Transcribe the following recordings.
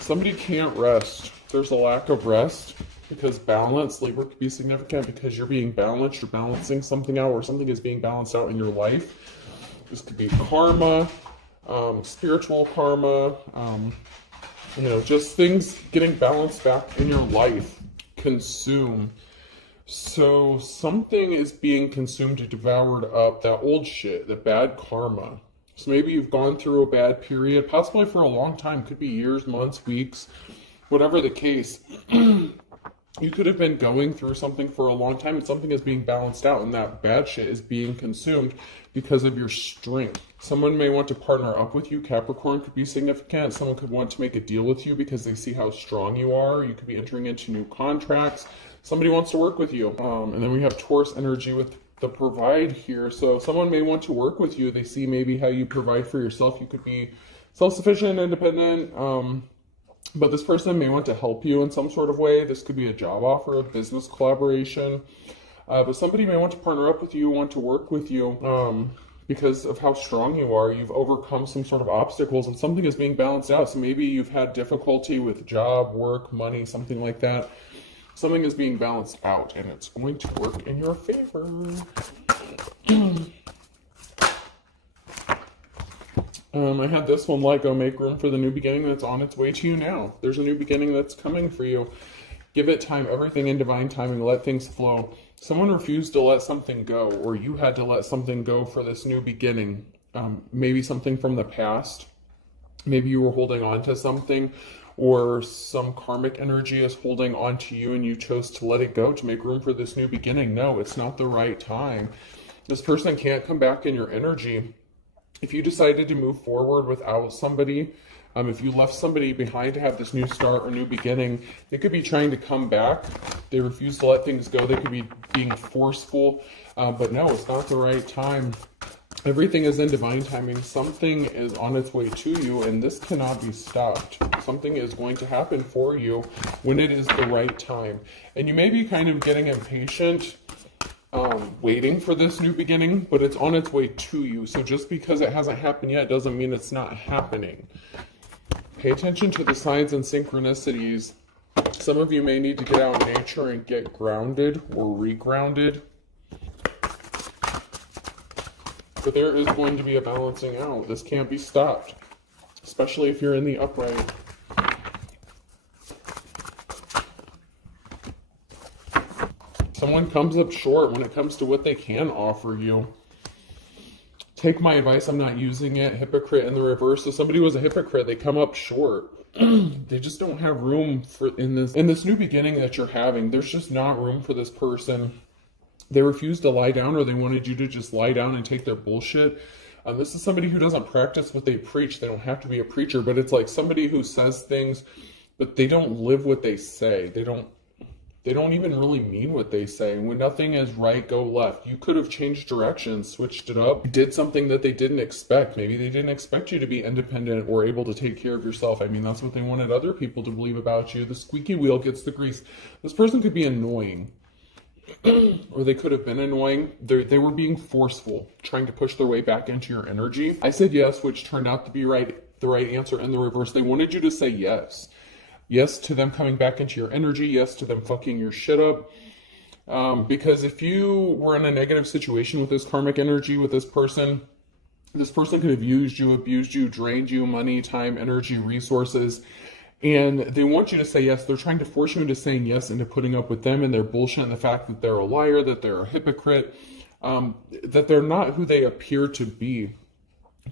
Somebody can't rest. There's a lack of rest because balance, labor could be significant because you're being balanced, you're balancing something out, or something is being balanced out in your life. This could be karma, spiritual karma, just things getting balanced back in your life. Consume. So something is being consumed, devoured up, that old shit, the bad karma. So maybe you've gone through a bad period, possibly for a long time, could be years, months, weeks, whatever the case. You could have been going through something for a long time and something is being balanced out and that bad shit is being consumed because of your strength. Someone may want to partner up with you. Capricorn could be significant. Someone could want to make a deal with you because they see how strong you are. You could be entering into new contracts. Somebody wants to work with you. And then we have Taurus energy with the provide here. So someone may want to work with you. They see maybe how you provide for yourself. You could be self-sufficient, independent, but this person may want to help you in some sort of way. This could be a job offer, a business collaboration. But somebody may want to partner up with you, want to work with you because of how strong you are. You've overcome some sort of obstacles and something is being balanced out. So maybe you've had difficulty with job, work, money, something like that. Something is being balanced out and it's going to work in your favor. I had this one, let go, make room for the new beginning that's on its way to you now. There's a new beginning that's coming for you. Give it time, everything in divine timing, let things flow. Someone refused to let something go, or you had to let something go for this new beginning. Maybe something from the past. Maybe you were holding on to something, or some karmic energy is holding on to you and you chose to let it go to make room for this new beginning. No, it's not the right time. This person can't come back in your energy. If you decided to move forward without somebody, if you left somebody behind to have this new start or new beginning, they could be trying to come back. They refuse to let things go. They could be being forceful, but no, it's not the right time. Everything is in divine timing. Something is on its way to you, and this cannot be stopped. Something is going to happen for you when it is the right time. And you may be kind of getting impatient, waiting for this new beginning, but it's on its way to you. So just because it hasn't happened yet doesn't mean it's not happening. Pay attention to the signs and synchronicities. Some of you may need to get out in nature and get grounded or regrounded. But there is going to be a balancing out. This can't be stopped, especially if you're in the upright. Someone comes up short when it comes to what they can offer you. Take my advice, I'm not using it. Hypocrite in the reverse. So somebody was a hypocrite, they come up short. They just don't have room for in this new beginning that you're having. There's just not room for this person. They refused to lie down, or they wanted you to just lie down and take their bullshit. This is somebody who doesn't practice what they preach. They don't have to be a preacher, but it's like somebody who says things, but they don't live what they say. They don't even really mean what they say. When nothing is right, go left. You could have changed directions, switched it up, did something that they didn't expect. Maybe they didn't expect you to be independent or able to take care of yourself. I mean, that's what they wanted other people to believe about you. The squeaky wheel gets the grease. This person could be annoying. Or they could have been annoying. They were being forceful, trying to push their way back into your energy. I said yes, which turned out to be the right answer in the reverse. They wanted you to say yes. Yes to them coming back into your energy. Yes to them fucking your shit up. Because if you were in a negative situation with this karmic energy, with this person could have used you, abused you, drained you, money, time, energy, resources. And they want you to say yes. They're trying to force you into saying yes, into putting up with them and their bullshit and the fact that they're a liar, that they're a hypocrite, that they're not who they appear to be.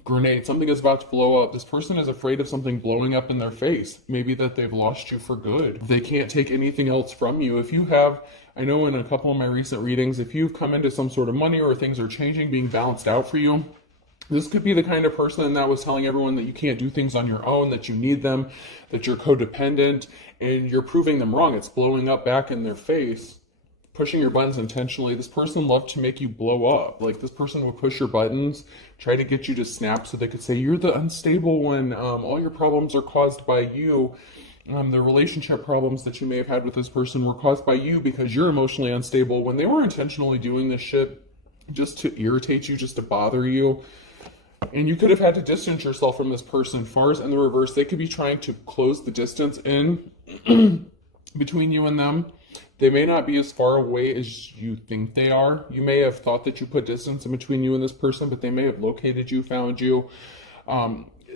Grenade, something is about to blow up. This person is afraid of something blowing up in their face. Maybe that they've lost you for good. They can't take anything else from you. If you have, I know in a couple of my recent readings, if you've come into some sort of money or things are changing, being balanced out for you, this could be the kind of person that was telling everyone that you can't do things on your own, that you need them, that you're codependent, and you're proving them wrong. It's blowing up back in their face, pushing your buttons intentionally. This person loved to make you blow up. Like, this person would push your buttons, try to get you to snap so they could say, you're the unstable one. All your problems are caused by you. The relationship problems that you may have had with this person were caused by you because you're emotionally unstable, when they were intentionally doing this shit just to irritate you, just to bother you. And you could have had to distance yourself from this person. Far as in the reverse, they could be trying to close the distance in between you and them. They may not be as far away as you think they are. You may have thought that you put distance in between you and this person, but they may have located you, found you.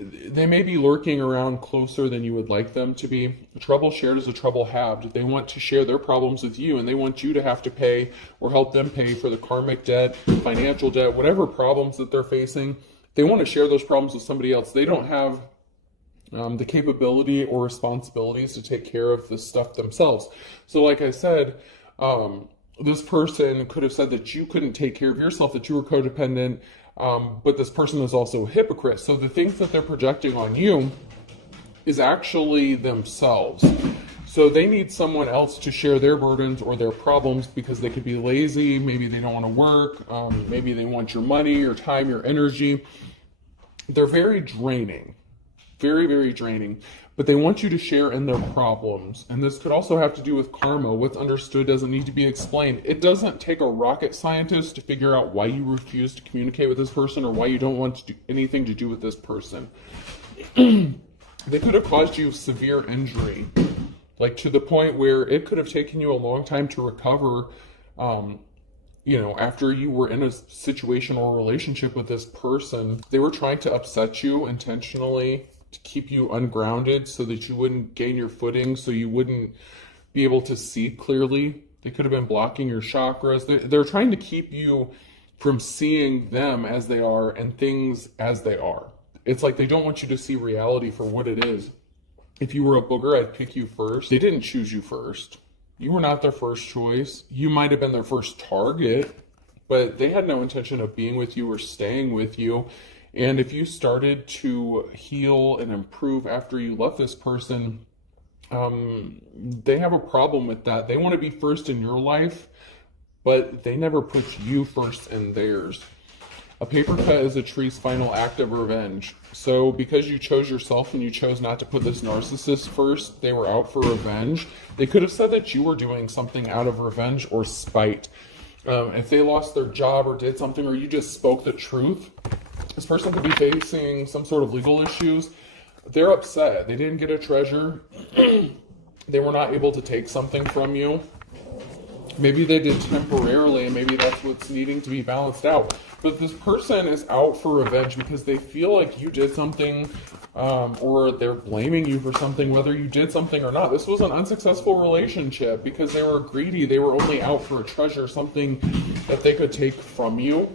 They may be lurking around closer than you would like them to be. A trouble shared is a trouble halved. They want to share their problems with you, and they want you to have to pay or help them pay for the karmic debt, financial debt, whatever problems that they're facing. They want to share those problems with somebody else. They don't have the capability or responsibilities to take care of this stuff themselves. So like I said, this person could have said that you couldn't take care of yourself, that you were codependent, but this person is also a hypocrite. So the things that they're projecting on you is actually themselves. So they need someone else to share their burdens or their problems because they could be lazy, maybe they don't want to work, maybe they want your money, your time, your energy. They're very draining, very, very draining, but they want you to share in their problems. And this could also have to do with karma. What's understood doesn't need to be explained. It doesn't take a rocket scientist to figure out why you refuse to communicate with this person or why you don't want to do anything to do with this person. They could have caused you severe injury, like to the point where it could have taken you a long time to recover, after you were in a situation or relationship with this person. They were trying to upset you intentionally to keep you ungrounded so that you wouldn't gain your footing, so you wouldn't be able to see clearly. They could have been blocking your chakras. They're trying to keep you from seeing them as they are and things as they are. It's like they don't want you to see reality for what it is. If you were a booger, I'd pick you first. They didn't choose you first. You were not their first choice. You might have been their first target, but they had no intention of being with you or staying with you. And if you started to heal and improve after you left this person, they have a problem with that. They want to be first in your life, but they never put you first in theirs. A paper cut is a tree's final act of revenge. So because you chose yourself and you chose not to put this narcissist first, they were out for revenge. They could have said that you were doing something out of revenge or spite. If they lost their job or did something, or you just spoke the truth, this person could be facing some sort of legal issues. They're upset. They didn't get a treasure. They were not able to take something from you. Maybe they did temporarily, and maybe that's what's needing to be balanced out. But this person is out for revenge because they feel like you did something, or they're blaming you for something, whether you did something or not. This was an unsuccessful relationship because they were greedy. They were only out for a treasure, something that they could take from you.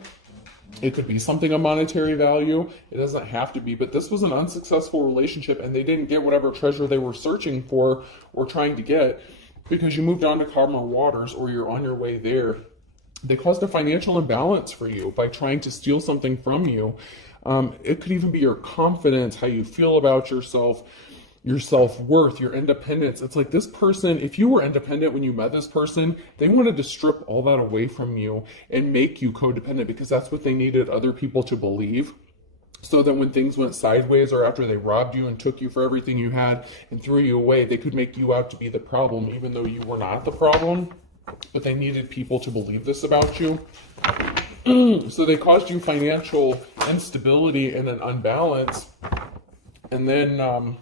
It could be something of monetary value. It doesn't have to be, but this was an unsuccessful relationship, and they didn't get whatever treasure they were searching for or trying to get because you moved on to calmer waters, or you're on your way there. They caused a financial imbalance for you by trying to steal something from you. It could even be your confidence, how you feel about yourself, your self-worth, your independence. It's like this person, if you were independent when you met this person, they wanted to strip all that away from you and make you codependent because that's what they needed other people to believe. So that when things went sideways, or after they robbed you and took you for everything you had and threw you away, they could make you out to be the problem, even though you were not the problem. But they needed people to believe this about you. So they caused you financial instability and an unbalance. And then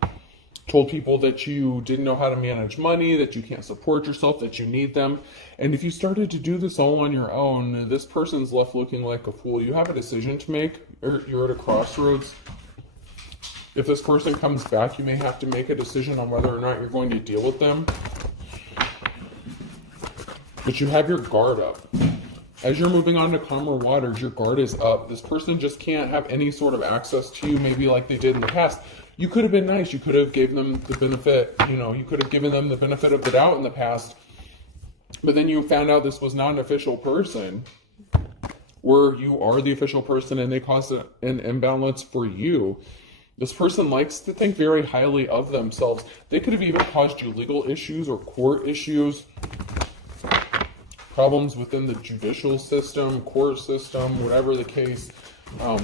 told people that you didn't know how to manage money, that you can't support yourself, that you need them. And if you started to do this all on your own, this person's left looking like a fool. You have a decision to make, or you're at a crossroads. If this person comes back, you may have to make a decision on whether or not you're going to deal with them. But you have your guard up. As you're moving on to calmer waters, your guard is up. This person just can't have any sort of access to you, maybe like they did in the past. You could have been nice. You could have given them the benefit, you could have given them the benefit of the doubt in the past. But then you found out this was not an official person, where you are the official person, and they caused an imbalance for you. This person likes to think very highly of themselves. They could have even caused you legal issues or court issues, problems within the judicial system, court system, whatever the case,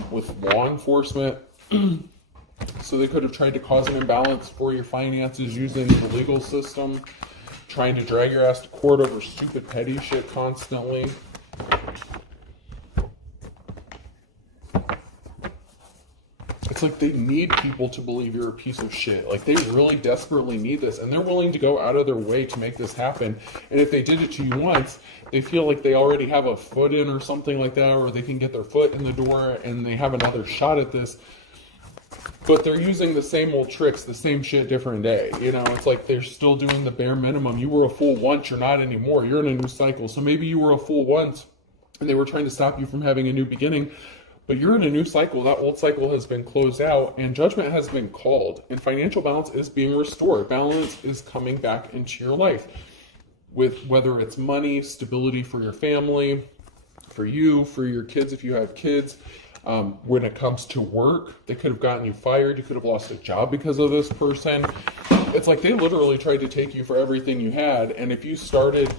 with law enforcement. So they could have tried to cause an imbalance for your finances using the legal system, trying to drag your ass to court over stupid petty shit constantly. it's like they need people to believe you're a piece of shit. Like they really desperately need this, and they're willing to go out of their way to make this happen. And if they did it to you once, they feel like they already have a foot in or something like that, or they can get their foot in the door and they have another shot at this. But they're using the same old tricks, the same shit, different day. You know, it's like they're still doing the bare minimum. You were a fool once, you're not anymore. You're in a new cycle. So maybe you were a fool once and they were trying to stop you from having a new beginning. But you're in a new cycle. That old cycle has been closed out and judgment has been called. And financial balance is being restored. Balance is coming back into your life. With whether it's money, stability for your family, for you, for your kids if you have kids. When it comes to work, they could have gotten you fired. You could have lost a job because of this person. It's like they literally tried to take you for everything you had. And if you started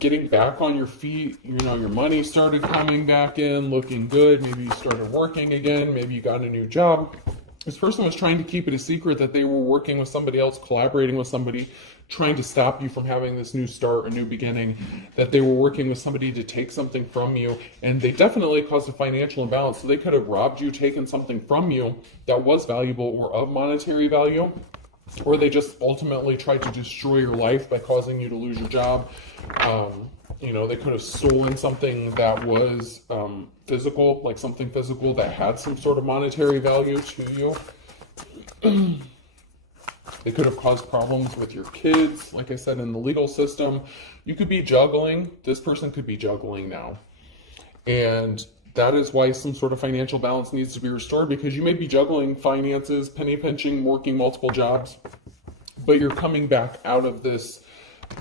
getting back on your feet, you know, your money started coming back in, looking good. Maybe you started working again. Maybe you got a new job. This person was trying to keep it a secret that they were working with somebody else, collaborating with somebody, trying to stop you from having this new start, a new beginning, that they were working with somebody to take something from you. And they definitely caused a financial imbalance. So they could have robbed you, taken something from you that was valuable or of monetary value. Or they just ultimately tried to destroy your life by causing you to lose your job. You know, they could have stolen something that was physical, like something physical that had some sort of monetary value to you. They could have caused problems with your kids. Like I said, in the legal system, you could be juggling. This person could be juggling now. And that is why some sort of financial balance needs to be restored, because you may be juggling finances, penny pinching, working multiple jobs, but you're coming back out of this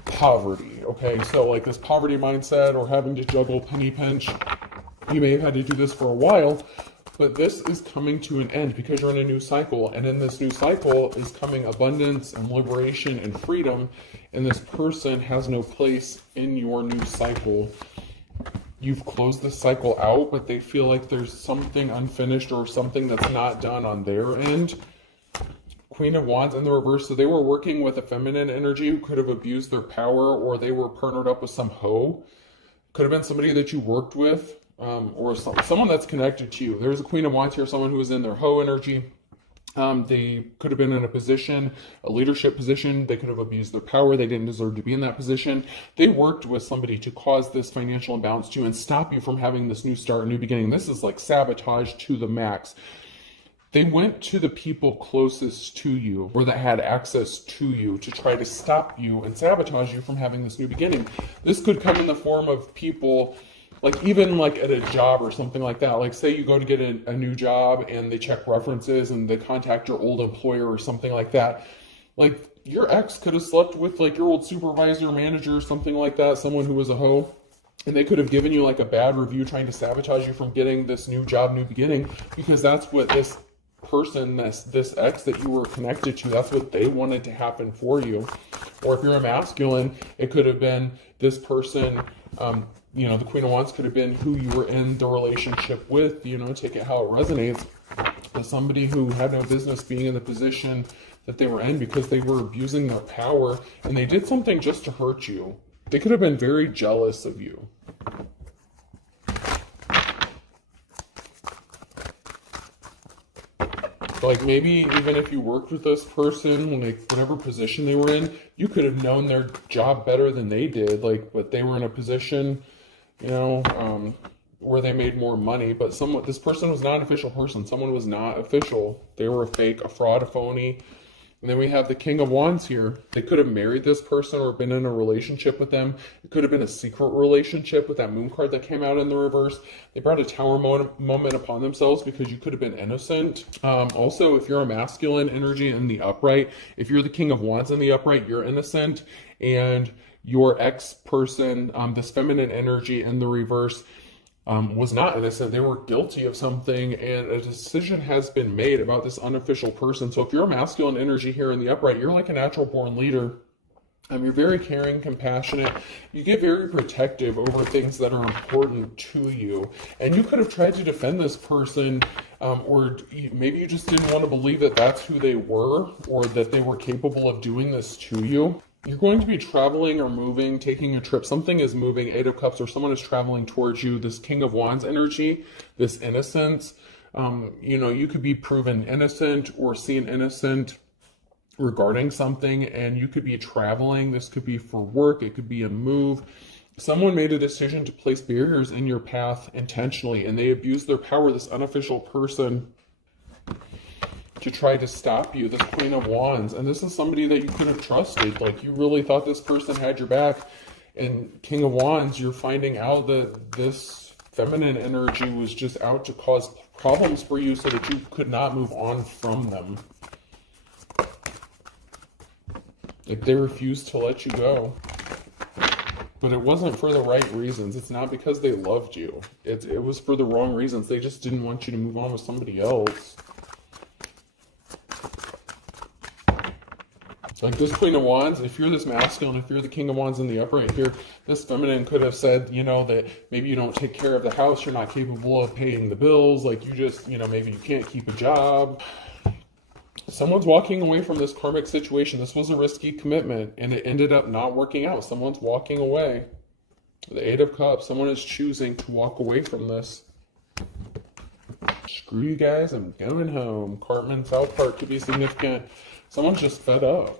poverty, okay? So like this poverty mindset or having to juggle penny pinch, you may have had to do this for a while, but this is coming to an end because you're in a new cycle. And in this new cycle is coming abundance and liberation and freedom. And this person has no place in your new cycle. You've closed this cycle out, but they feel like there's something unfinished or something that's not done on their end. Queen of Wands in the reverse. So they were working with a feminine energy who could have abused their power, or they were partnered up with some hoe. Could have been somebody that you worked with, or someone that's connected to you. There's a Queen of Wands here, someone who was in their hoe energy. They could have been in a position, a leadership position. They could have abused their power. They didn't deserve to be in that position. They worked with somebody to cause this financial imbalance to you and stop you from having this new start, new beginning. This is like sabotage to the max. They went to the people closest to you or that had access to you to try to stop you and sabotage you from having this new beginning. This could come in the form of people, like even like at a job or something like that. Like say you go to get a new job and they check references and they contact your old employer or something like that. Like your ex could have slept with like your old supervisor, manager, something like that, someone who was a hoe. And they could have given you like a bad review trying to sabotage you from getting this new job, new beginning, because that's what this person, this ex that you were connected to, that's what they wanted to happen for you. Or if you're a masculine, it could have been this person, you know, the Queen of Wands could have been who you were in the relationship with, you know, take it how it resonates. But somebody who had no business being in the position that they were in because they were abusing their power and they did something just to hurt you. They could have been very jealous of you. Like maybe even if you worked with this person, like whatever position they were in, you could have known their job better than they did. Like, but they were in a position, you know, where they made more money. But this person was not an official person. Someone was not official. They were a fake, a fraud, a phony. And then we have the King of Wands here. They could have married this person or been in a relationship with them. It could have been a secret relationship with that moon card that came out in the reverse. They brought a tower moment upon themselves because you could have been innocent. Also, if you're a masculine energy in the upright, if you're the King of Wands in the upright, you're innocent. And your ex-person, this feminine energy in the reverse, was not innocent. They were guilty of something, and a decision has been made about this unofficial person. So if you're a masculine energy here in the upright, you're like a natural born leader. You're very caring, compassionate. You get very protective over things that are important to you. And you could have tried to defend this person, or maybe you just didn't want to believe that that's who they were, or that they were capable of doing this to you. You're going to be traveling or moving, taking a trip. Something is moving, Eight of Cups, or someone is traveling towards you. This King of Wands energy, this innocence, You know, you could be proven innocent or seen innocent regarding something, and you could be traveling. This could be for work, it could be a move. Someone made a decision to place barriers in your path intentionally, and they abused their power, this unofficial person, to try to stop you, this Queen of Wands. And this is somebody that you could have trusted. Like, you really thought this person had your back. And King of Wands, you're finding out that this feminine energy was just out to cause problems for you so that you could not move on from them. Like, they refused to let you go. But it wasn't for the right reasons. It's not because they loved you. It was for the wrong reasons. They just didn't want you to move on with somebody else. Like this Queen of Wands, if you're this masculine, if you're the King of Wands in the upright here, this feminine could have said, you know, that maybe you don't take care of the house, you're not capable of paying the bills, like you just, you know, maybe you can't keep a job. Someone's walking away from this karmic situation. This was a risky commitment, and it ended up not working out. Someone's walking away. The Eight of Cups, someone is choosing to walk away from this. Screw you guys, I'm going home. Cartman, South Park could be significant. Someone's just fed up.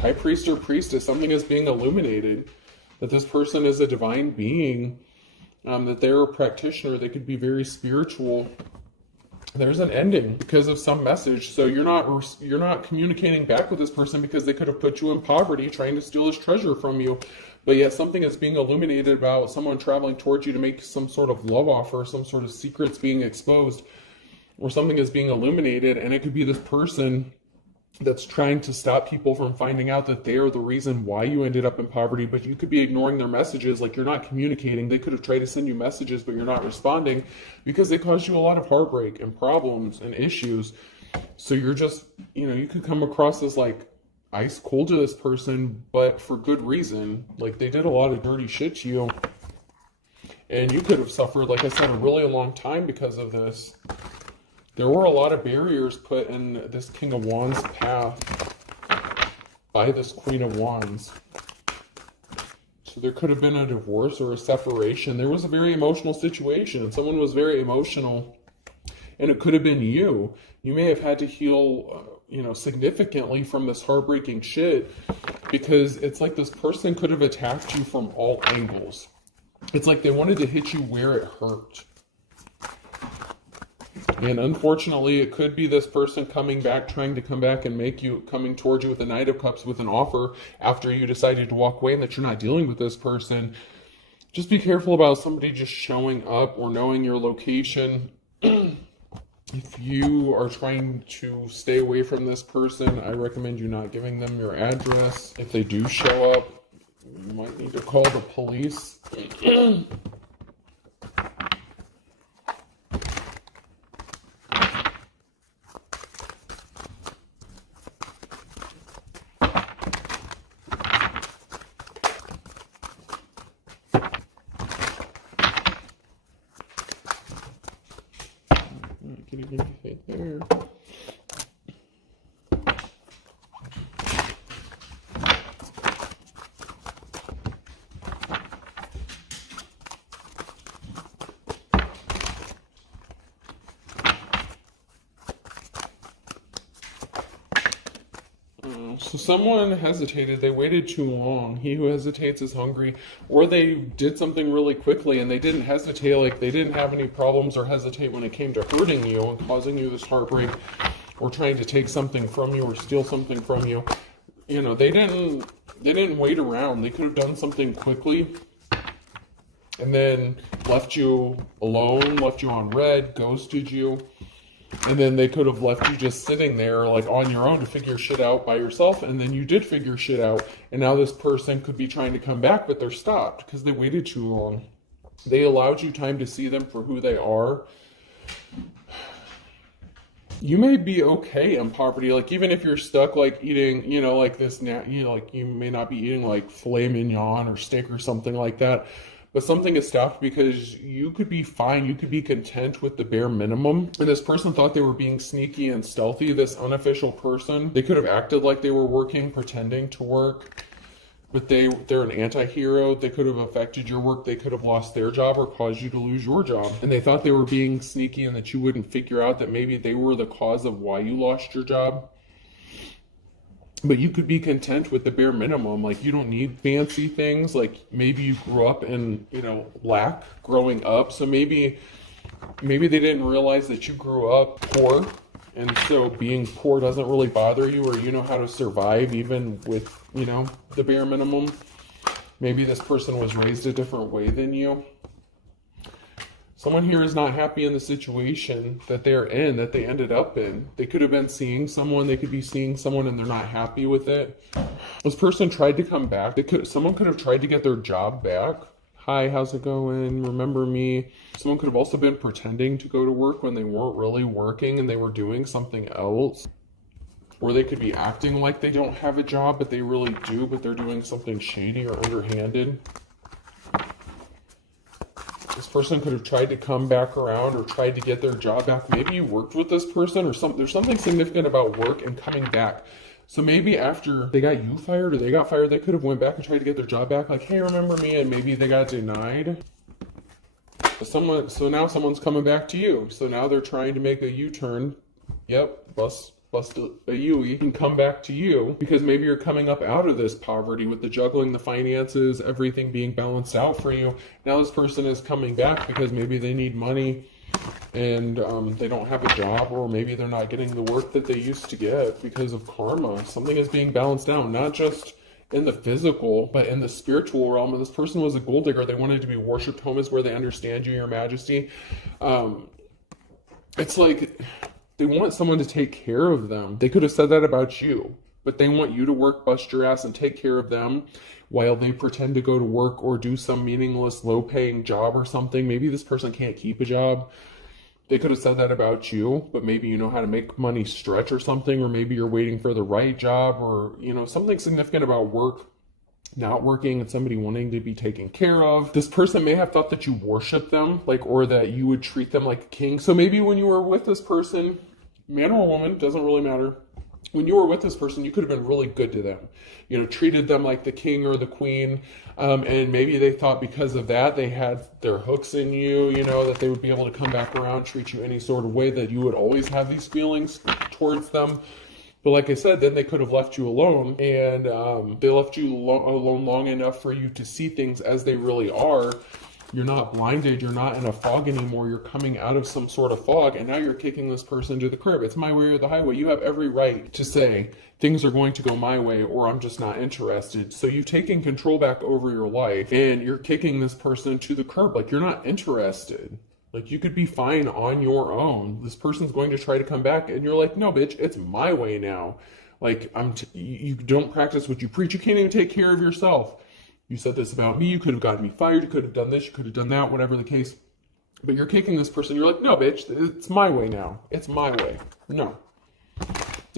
High Priest or Priestess, something is being illuminated. That this person is a divine being. That they're a practitioner. They could be very spiritual. There's an ending because of some message. So you're not communicating back with this person because they could have put you in poverty trying to steal his treasure from you. But yet something is being illuminated about someone traveling towards you to make some sort of love offer, some sort of secrets being exposed, or something is being illuminated. And it could be this person that's trying to stop people from finding out that they are the reason why you ended up in poverty, but you could be ignoring their messages, like you're not communicating. They could have tried to send you messages, but you're not responding because they caused you a lot of heartbreak and problems and issues. So you're just, you know, you could come across as like ice cold to this person, but for good reason. Like they did a lot of dirty shit to you, and you could have suffered, like I said, a really long time because of this. There were a lot of barriers put in this King of Wands path by this Queen of Wands. So there could have been a divorce or a separation. There was a very emotional situation. Someone was very emotional, and it could have been you. You may have had to heal, you know, significantly from this heartbreaking shit, because it's like this person could have attacked you from all angles. It's like they wanted to hit you where it hurt. And unfortunately, it could be this person coming back, trying to come back and coming towards you with the Knight of Cups with an offer after you decided to walk away and that you're not dealing with this person. Just be careful about somebody just showing up or knowing your location. If you are trying to stay away from this person, I recommend you not giving them your address. If they do show up, you might need to call the police. There. So someone hesitated, they waited too long. He who hesitates is hungry. Or they did something really quickly and they didn't hesitate, like they didn't have any problems or hesitate when it came to hurting you and causing you this heartbreak or trying to take something from you or steal something from you. You know, they didn't wait around. They could have done something quickly and then left you alone, left you on red, ghosted you. And then they could have left you just sitting there like on your own to figure shit out by yourself. And then you did figure shit out. And now this person could be trying to come back, but they're stopped because they waited too long. They allowed you time to see them for who they are. You may be okay in poverty. Like even if you're stuck like eating, you know, like this, you know, like you may not be eating like filet mignon or steak or something like that. But something is stopped because you could be fine. You could be content with the bare minimum. And this person thought they were being sneaky and stealthy, this unofficial person. They could have acted like they were working, pretending to work. but they're an anti-hero. They could have affected your work. They could have lost their job or caused you to lose your job. And they thought they were being sneaky and that you wouldn't figure out that maybe they were the cause of why you lost your job. But you could be content with the bare minimum. Like, you don't need fancy things. Like, maybe you grew up in, lack growing up. So maybe they didn't realize that you grew up poor. And so being poor doesn't really bother you, or you know how to survive even with, the bare minimum. Maybe this person was raised a different way than you. Someone here is not happy in the situation that they're in, that they ended up in. They could have been seeing someone, they could be seeing someone and they're not happy with it. This person tried to come back. Someone could have tried to get their job back. Hi, how's it going? Remember me? Someone could have also been pretending to go to work when they weren't really working and they were doing something else. Or they could be acting like they don't have a job, but they really do, but they're doing something shady or underhanded. This person could have tried to come back around or tried to get their job back. Maybe you worked with this person or something. There's something significant about work and coming back. So maybe after they got you fired or they got fired, they could have went back and tried to get their job back. Like, hey, remember me? And maybe they got denied. So now someone's coming back to you. So now they're trying to make a U-turn. Yep, bust a U-E and come back to you because maybe you're coming up out of this poverty with the juggling, the finances, everything being balanced out for you. Now this person is coming back because maybe they need money and they don't have a job, or maybe they're not getting the work that they used to get because of karma. Something is being balanced out, not just in the physical, but in the spiritual realm. And this person was a gold digger. They wanted to be worshipped. Home is where they understand you, your majesty. It's like they want someone to take care of them. They could have said that about you, but they want you to work, bust your ass, and take care of them while they pretend to go to work or do some meaningless, low-paying job or something. Maybe this person can't keep a job. They could have said that about you, but maybe you know how to make money stretch or something, or maybe you're waiting for the right job, or, something significant about work not working and somebody wanting to be taken care of. This person may have thought that you worship them, or that you would treat them like a king. So maybe when you were with this person, man or woman, doesn't really matter. When you were with this person, you could have been really good to them, treated them like the king or the queen. And maybe they thought because of that, they had their hooks in you, that they would be able to come back around, treat you any sort of way, that you would always have these feelings towards them. But like I said, then they could have left you alone, and they left you alone long enough for you to see things as they really are. You're not blinded. You're not in a fog anymore. You're coming out of some sort of fog, and now you're kicking this person to the curb. It's my way or the highway. You have every right to say, things are going to go my way, or I'm just not interested. So you've taken control back over your life, and you're kicking this person to the curb. You're not interested. You could be fine on your own. This person's going to try to come back, and you're like, no, bitch, it's my way now. You don't practice what you preach. You can't even take care of yourself. You said this about me. You could have gotten me fired. You could have done this. You could have done that, whatever the case. But you're kicking this person. You're like, no, bitch, it's my way now. It's my way. No,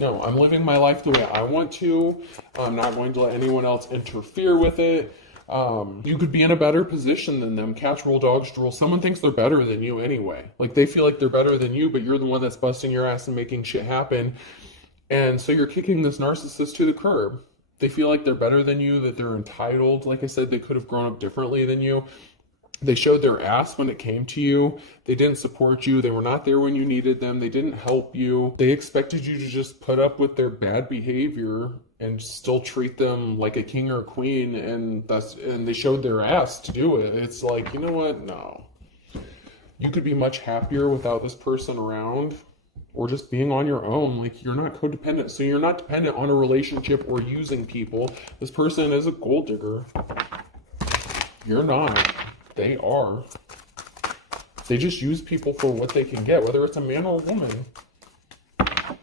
I'm living my life the way I want to. I'm not going to let anyone else interfere with it. You could be in a better position than them. Cats rule, dogs drool. Someone thinks they're better than you anyway. They feel like they're better than you, but you're the one that's busting your ass and making shit happen. And so you're kicking this narcissist to the curb. They feel like they're better than you, that they're entitled. Like I said, they could have grown up differently than you. They showed their ass when it came to you. They didn't support you. They were not there when you needed them. They didn't help you. They expected you to just put up with their bad behavior and still treat them like a king or a queen, and they showed their ass to do it. It's like, you know what? No. You could be much happier without this person around, or just being on your own. You're not codependent, so you're not dependent on a relationship or using people. This person is a gold digger. You're not. They are. They just use people for what they can get, whether it's a man or a woman.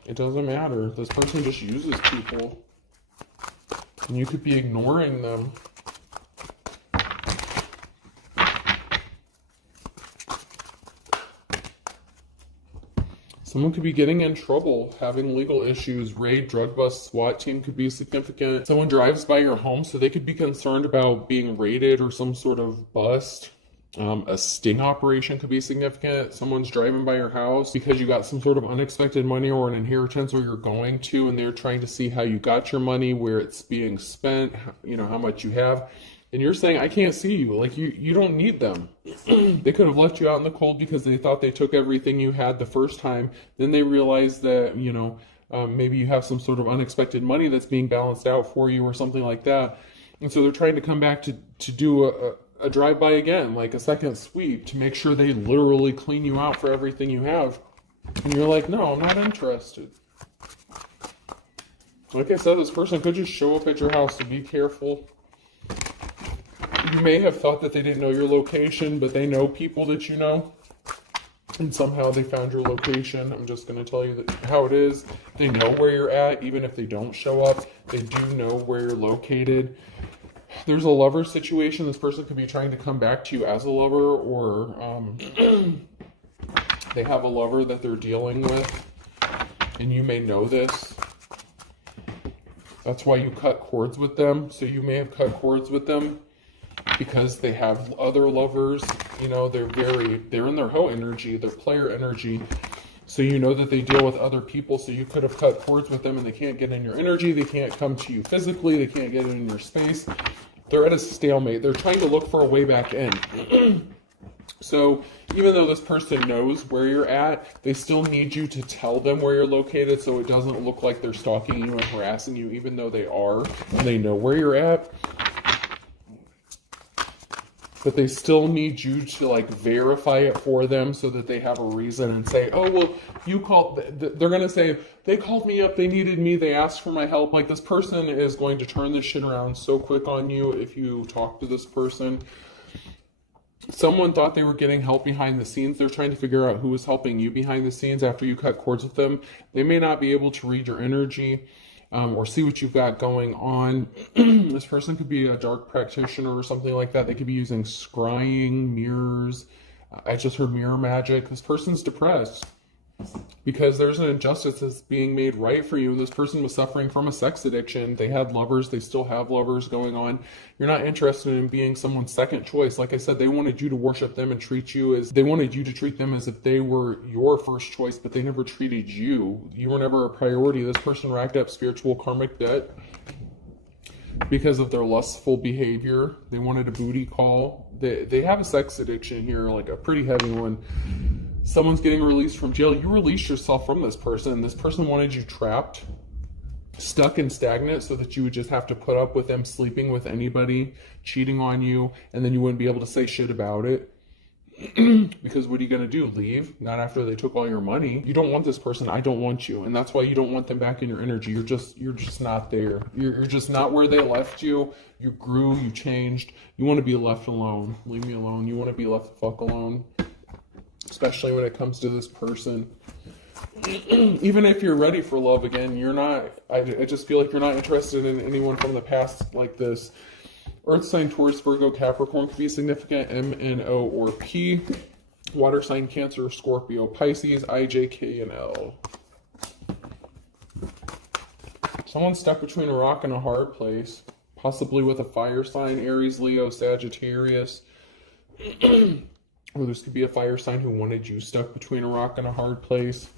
It doesn't matter. This person just uses people. And you could be ignoring them. Someone could be getting in trouble, having legal issues, raid, drug bust, SWAT team could be significant. Someone drives by your home, so they could be concerned about being raided or some sort of bust. A sting operation could be significant. Someone's driving by your house because you got some sort of unexpected money or an inheritance where you're going to, and they're trying to see how you got your money, where it's being spent, how much you have. And you're saying, I can't see you. Like, you don't need them. They could have left you out in the cold because they thought they took everything you had the first time. Then they realized that, maybe you have some sort of unexpected money that's being balanced out for you or something like that. And so they're trying to come back to do a drive-by again, like a second sweep, to make sure they literally clean you out for everything you have. And you're like, no, I'm not interested. Like I said, this person could just show up at your house, so be careful. You may have thought that they didn't know your location, but they know people that you know. And somehow they found your location. I'm just going to tell you how it is. They know where you're at, even if they don't show up. They do know where you're located. There's a lover situation. This person could be trying to come back to you as a lover, or they have a lover that they're dealing with, and you may know this. That's why you cut cords with them. So you may have cut cords with them because they have other lovers. They're in their hoe energy, their player energy. So you know that they deal with other people. So you could have cut cords with them and they can't get in your energy. They can't come to you physically. They can't get in your space. They're at a stalemate. They're trying to look for a way back in. So even though this person knows where you're at, they still need you to tell them where you're located so it doesn't look like they're stalking you and harassing you, even though they are and they know where you're at. But they still need you to verify it for them so that they have a reason and say, oh, well, you called. They're going to say, they called me up, they needed me, they asked for my help. Like, this person is going to turn this shit around so quick on you if you talk to this person. Someone thought they were getting help behind the scenes. They're trying to figure out who was helping you behind the scenes after you cut cords with them. They may not be able to read your energy. Or see what you've got going on. This person could be a dark practitioner or something like that. They could be using scrying, mirrors. I just heard mirror magic. This person's depressed because there's an injustice that's being made right for you. This person was suffering from a sex addiction. They had lovers. They still have lovers going on. You're not interested in being someone's second choice. Like I said, they wanted you to worship them and they wanted you to treat them as if they were your first choice, but they never treated you. You were never a priority. This person racked up spiritual karmic debt because of their lustful behavior. They wanted a booty call. They have a sex addiction here, like a pretty heavy one. Someone's getting released from jail. You released yourself from this person. This person wanted you trapped, stuck and stagnant, so that you would just have to put up with them sleeping with anybody, cheating on you, and then you wouldn't be able to say shit about it. Because what are you going to do? Leave? Not after they took all your money. You don't want this person. I don't want you. And that's why you don't want them back in your energy. You're just not there. You're just not where they left you. You grew. You changed. You want to be left alone. Leave me alone. You want to be left the fuck alone. Especially when it comes to this person. Even if you're ready for love again, you're not. I just feel like you're not interested in anyone from the past like this. Earth sign, Taurus, Virgo, Capricorn could be significant. M, N, O, or P. Water sign, Cancer, Scorpio, Pisces, I, J, K, and L. Someone's stuck between a rock and a hard place. Possibly with a fire sign, Aries, Leo, Sagittarius. Or this could be a fire sign who wanted you stuck between a rock and a hard place.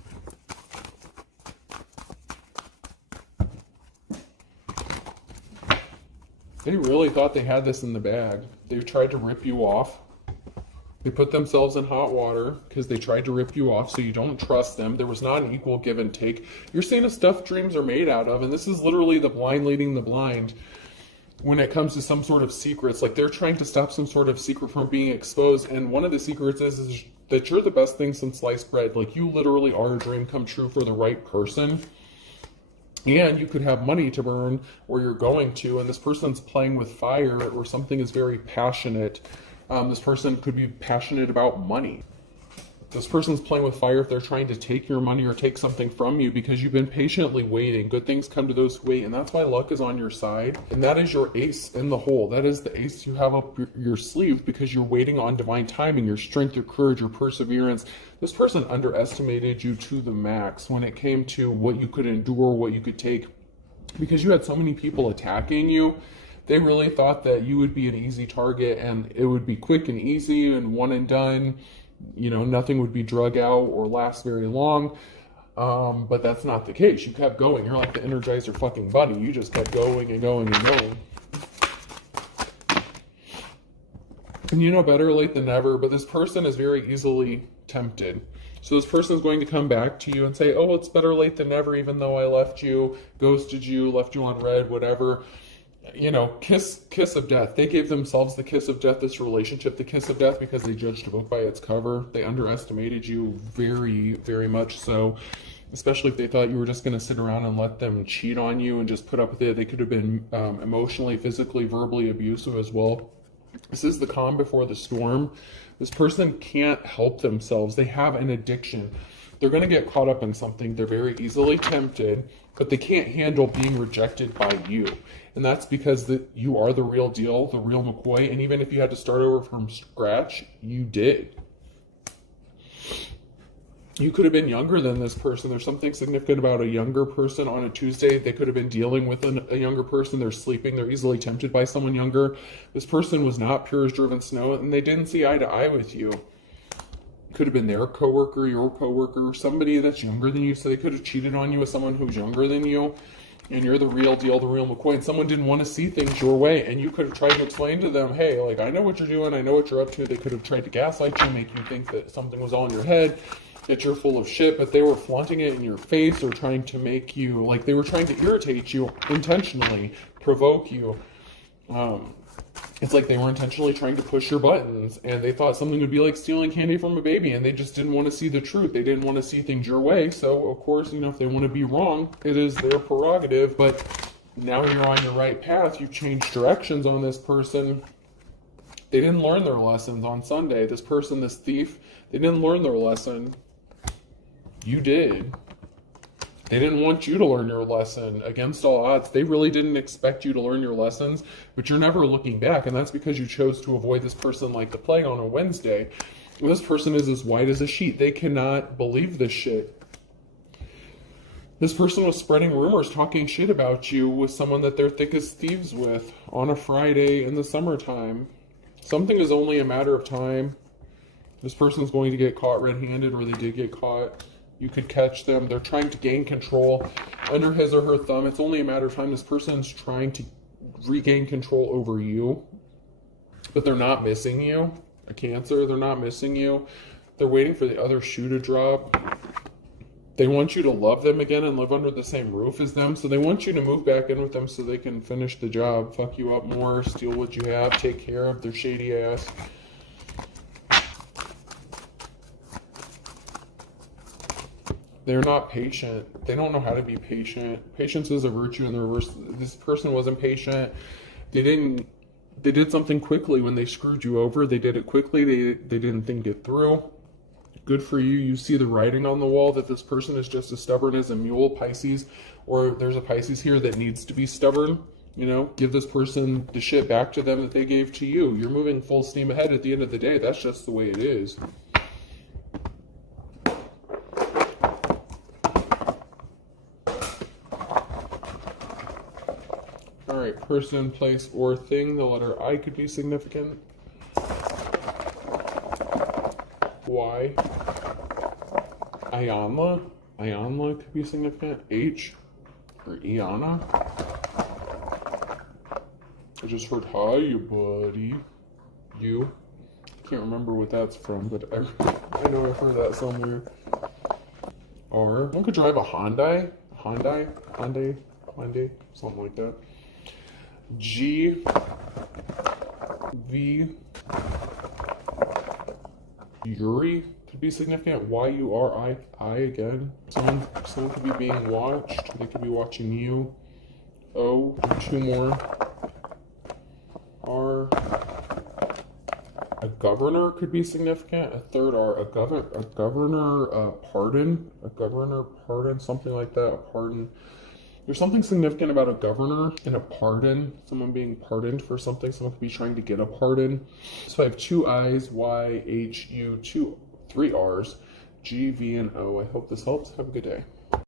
They really thought they had this in the bag. They tried to rip you off. They put themselves in hot water because they tried to rip you off, so you don't trust them. There was not an equal give and take. You're seeing a stuff dreams are made out of, and this is literally the blind leading the blind. When it comes to some sort of secrets, like they're trying to stop some sort of secret from being exposed, and one of the secrets is that you're the best thing since sliced bread. Like, you literally are a dream come true for the right person, and you could have money to burn where you're going to, and this person's playing with fire, or something is very passionate. This person could be passionate about money. This person's playing with fire if they're trying to take your money or take something from you because you've been patiently waiting. Good things come to those who wait, and that's why luck is on your side. And that is your ace in the hole. That is the ace you have up your sleeve because you're waiting on divine timing, your strength, your courage, your perseverance. This person underestimated you to the max when it came to what you could endure, what you could take, because you had so many people attacking you They really thought that you would be an easy target and it would be quick and easy and one and done. You know, nothing would be drug out or last very long. But that's not the case. You kept going. You're like the Energizer fucking bunny. You just kept going and going and going. And you know, better late than never, but this person is very easily tempted. So this person is going to come back to you and say, oh, it's better late than never, even though I left you, ghosted you, left you on red, whatever. You know, kiss of death. They gave themselves the kiss of death, this relationship, the kiss of death, because they judged a book by its cover. They underestimated you very, very much so, especially if they thought you were just going to sit around and let them cheat on you and just put up with it. They could have been emotionally, physically, verbally abusive as well. This is the calm before the storm. This person can't help themselves. They have an addiction. They're going to get caught up in something. They're very easily tempted, but they can't handle being rejected by you. And that's because you are the real deal, the real McCoy. And even if you had to start over from scratch, you did. You could have been younger than this person. There's something significant about a younger person on a Tuesday. They could have been dealing with a younger person. They're sleeping. They're easily tempted by someone younger. This person was not pure as driven snow, and they didn't see eye to eye with you. Could have been their coworker, your coworker, somebody that's younger than you. So they could have cheated on you with someone who's younger than you. And you're the real deal, the real McCoy. And someone didn't want to see things your way. And you could have tried to explain to them, hey, like, I know what you're doing. I know what you're up to. They could have tried to gaslight you, make you think that something was all in your head, that you're full of shit, but they were flaunting it in your face or trying to make you, like, they were trying to irritate you intentionally, provoke you. It's like they were intentionally trying to push your buttons, and they thought something would be like stealing candy from a baby, and they just didn't want to see the truth. They didn't want to see things your way. So, of course, you know, if they want to be wrong, it is their prerogative, but now you're on your right path. You've changed directions on this person. They didn't learn their lessons on Sunday. This person, this thief, they didn't learn their lesson. You did. They didn't want you to learn your lesson. Against all odds, they really didn't expect you to learn your lessons, but you're never looking back, and that's because you chose to avoid this person like the plague on a Wednesday. And this person is as white as a sheet. They cannot believe this shit. This person was spreading rumors, talking shit about you with someone that they're thick as thieves with on a Friday in the summertime. Something is only a matter of time. This person's going to get caught red-handed, or they did get caught. You could catch them. They're trying to gain control under his or her thumb. It's only a matter of time. This person's trying to regain control over you, but they're not missing you. A Cancer, they're not missing you. They're waiting for the other shoe to drop. They want you to love them again and live under the same roof as them. So they want you to move back in with them so they can finish the job, fuck you up more, steal what you have, take care of their shady ass. They're not patient. They don't know how to be patient. Patience is a virtue in the reverse. This person wasn't patient. They did something quickly when they screwed you over. They did it quickly. They didn't think it through. Good for you. You see the writing on the wall that this person is just as stubborn as a mule, Pisces, or there's a Pisces here that needs to be stubborn. You know, give this person the shit back to them that they gave to you. You're moving full steam ahead at the end of the day. That's just the way it is. Alright, person, place, or thing. The letter I could be significant. Y. Ionla could be significant. H. Or Iana. I just heard hi, you buddy. You. Can't remember what that's from, but I know I've heard that somewhere. R. One could drive a Hyundai, something like that. G. V. Yuri could be significant. Y-U-R-I again. Someone could be being watched. They could be watching you. O. Two more. R. A governor could be significant. A third R. A governor pardon, something like that. A pardon. There's something significant about a governor and a pardon. Someone being pardoned for something. Someone could be trying to get a pardon. So I have two I's, Y, H, U, three R's, G, V, and O. I hope this helps. Have a good day.